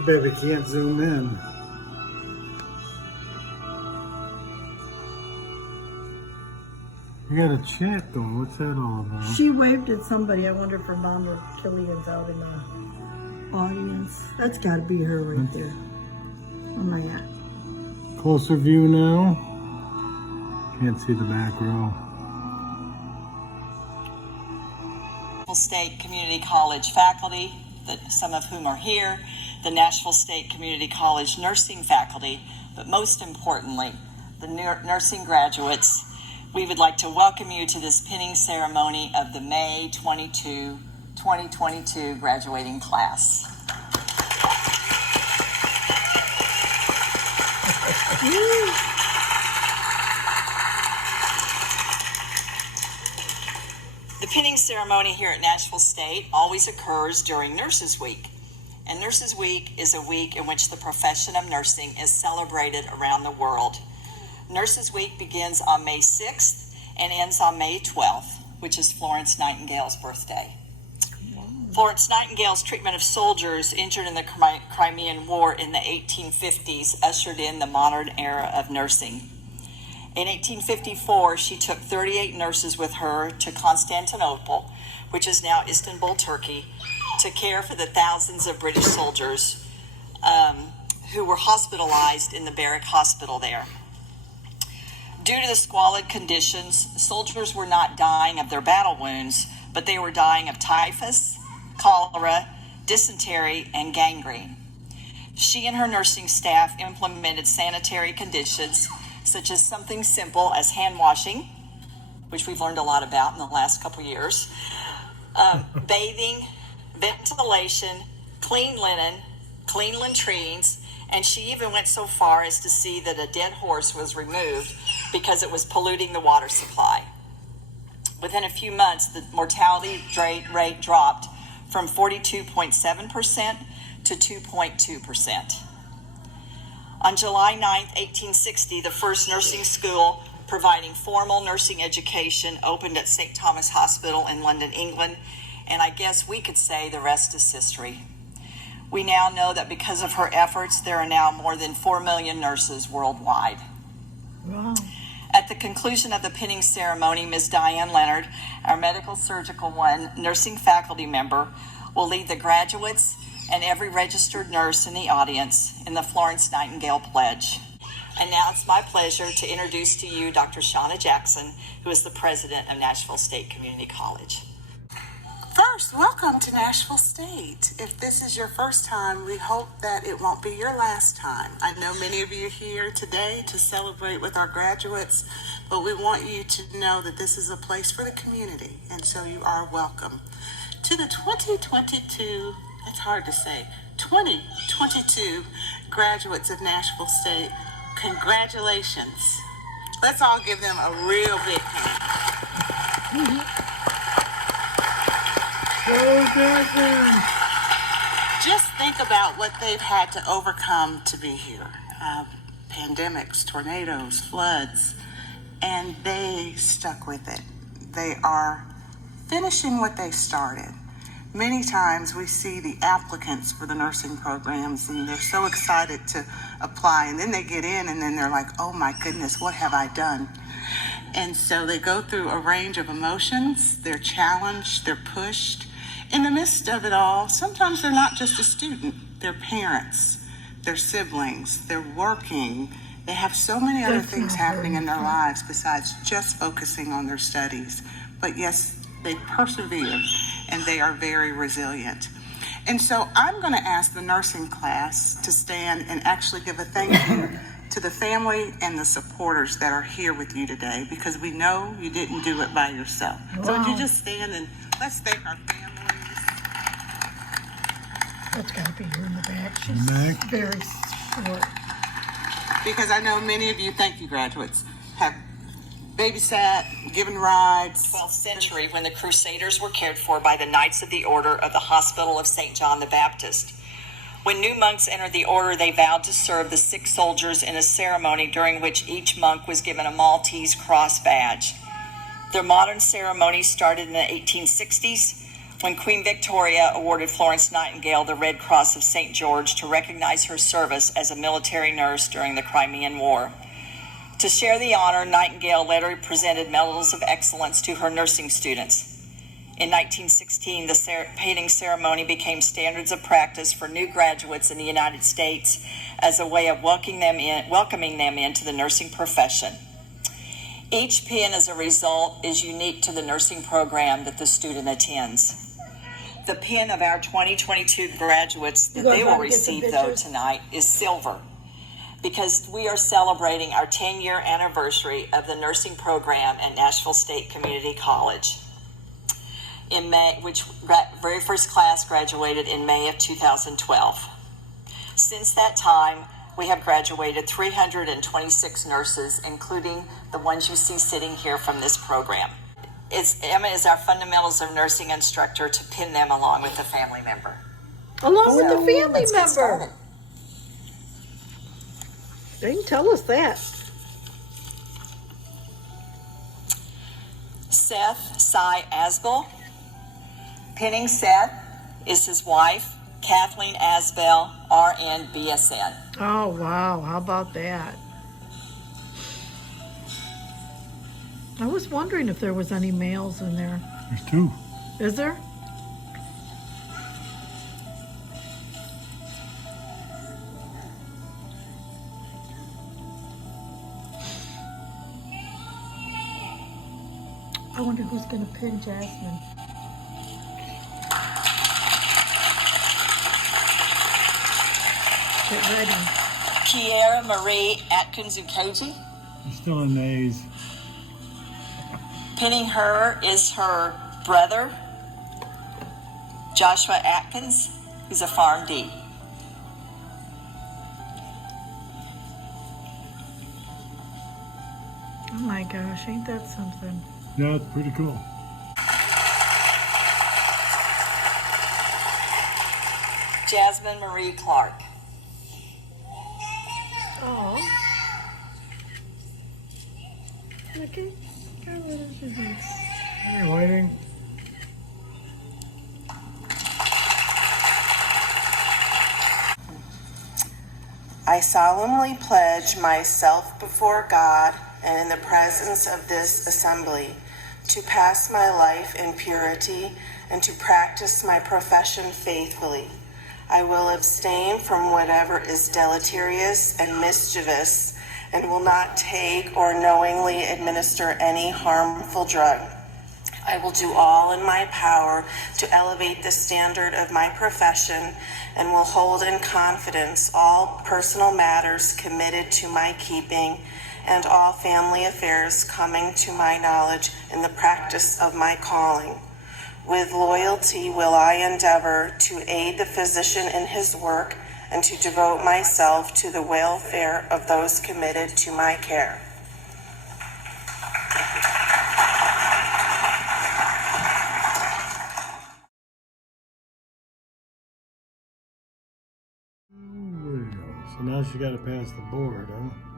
Too bad we can't zoom in. You got a chat though. What's that all about? She waved at somebody. I wonder if her mom or Killian's out in the audience. That's got to be her right there. Oh my God. Closer view now. Can't see the back row. Nashville State Community College faculty, some of whom are here, the Nashville State Community College nursing faculty, but most importantly, the nursing graduates. We would like to welcome you to this pinning ceremony of the May 2022 graduating class. The pinning ceremony here at Nashville State always occurs during Nurses Week. And Nurses Week is a week in which the profession of nursing is celebrated around the world. Nurses Week begins on May 6th and ends on May 12th, which is Florence Nightingale's birthday. Florence Nightingale's treatment of soldiers injured in the Crimean War in the 1850s ushered in the modern era of nursing. In 1854, she took 38 nurses with her to Constantinople, which is now Istanbul, Turkey, to care for the thousands of British soldiers who were hospitalized in the barrack hospital there. Due to the squalid conditions, soldiers were not dying of their battle wounds, but they were dying of typhus, cholera, dysentery, and gangrene. She and her nursing staff implemented sanitary conditions such as something simple as hand washing, which we've learned a lot about in the last couple years, bathing, ventilation, clean linen, clean latrines, and she even went so far as to see that a dead horse was removed because it was polluting the water supply. Within a few months, the mortality rate dropped from 42.7% to 2.2%. On July 9th, 1860, the first nursing school providing formal nursing education opened at St. Thomas Hospital in London, England, and I guess we could say the rest is history. We now know that because of her efforts, there are now more than 4 million nurses worldwide. Wow. At the conclusion of the pinning ceremony, Ms. Diane Leonard, our Medical Surgical 1 nursing faculty member, will lead the graduates and every registered nurse in the audience in the Florence Nightingale Pledge. And now it's my pleasure to introduce to you Dr. Shauna Jackson, who is the president of Nashville State Community College. First, welcome to Nashville State. If this is your first time, we hope that it won't be your last time. I know many of you are here today to celebrate with our graduates, but we want you to know that this is a place for the community, and so you are welcome. To the 2022, it's hard to say, 2022 graduates of Nashville State, congratulations. Let's all give them a real big hand. Just think about what they've had to overcome to be here. Pandemics, tornadoes, floods, and they stuck with it. They are finishing what they started. Many times we see the applicants for the nursing programs and they're so excited to apply, and then they get in and then they're like, oh my goodness, what have I done? And so they go through a range of emotions. They're challenged, they're pushed. In the midst of it all, sometimes they're not just a student, they're parents, they're siblings, they're working. They have so many other things happening in their lives besides just focusing on their studies. But yes, they persevere and they are very resilient. And so I'm going to ask the nursing class to stand and actually give a thank you to the family and the supporters that are here with you today, because we know you didn't do it by yourself. Wow. So would you just stand and let's thank our families. That's got to be her in the back. She's very short. Because I know many of you, thank you graduates, have babysat, given rides. 12th century, when the Crusaders were cared for by the Knights of the Order of the Hospital of St. John the Baptist. When new monks entered the order, they vowed to serve the sick soldiers in a ceremony during which each monk was given a Maltese cross badge. Their modern ceremony started in the 1860s when Queen Victoria awarded Florence Nightingale the Red Cross of St. George to recognize her service as a military nurse during the Crimean War. To share the honor, Nightingale later presented medals of excellence to her nursing students. In 1916, the painting ceremony became standards of practice for new graduates in the United States as a way of welcoming them into the nursing profession. Each pin, as a result, is unique to the nursing program that the student attends. The pin of our 2022 graduates that they will receive, though, tonight is silver, because we are celebrating our 10-year anniversary of the nursing program at Nashville State Community College. In May, which very first class graduated in May of 2012. Since that time, we have graduated 326 nurses, including the ones you see sitting here from this program. Emma is our fundamentals of nursing instructor to pin them along with a family member. Along with the family Let's get member. started. They can tell us that. Seth Cy Asbel. Pinning Seth is his wife, Kathleen Asbel, RN BSN. Oh, wow. How about that? I was wondering if there was any males in there. There's two. Is there? I wonder who's going to pin Jasmine. Get ready. Kiera Marie Atkins Ukeji. He's still in the A's. Pinning her is her brother, Joshua Atkins, who's a Farm D. Oh my gosh, ain't that something? Yeah, it's pretty cool. Jasmine Marie Clark. Oh. Okay. Hey, waiting. I solemnly pledge myself before God and in the presence of this assembly to pass my life in purity and to practice my profession faithfully. I will abstain from whatever is deleterious and mischievous and will not take or knowingly administer any harmful drug. I will do all in my power to elevate the standard of my profession and will hold in confidence all personal matters committed to my keeping and all family affairs coming to my knowledge in the practice of my calling. With loyalty will I endeavor to aid the physician in his work and to devote myself to the welfare of those committed to my care. There you go. So now she got to pass the board, huh?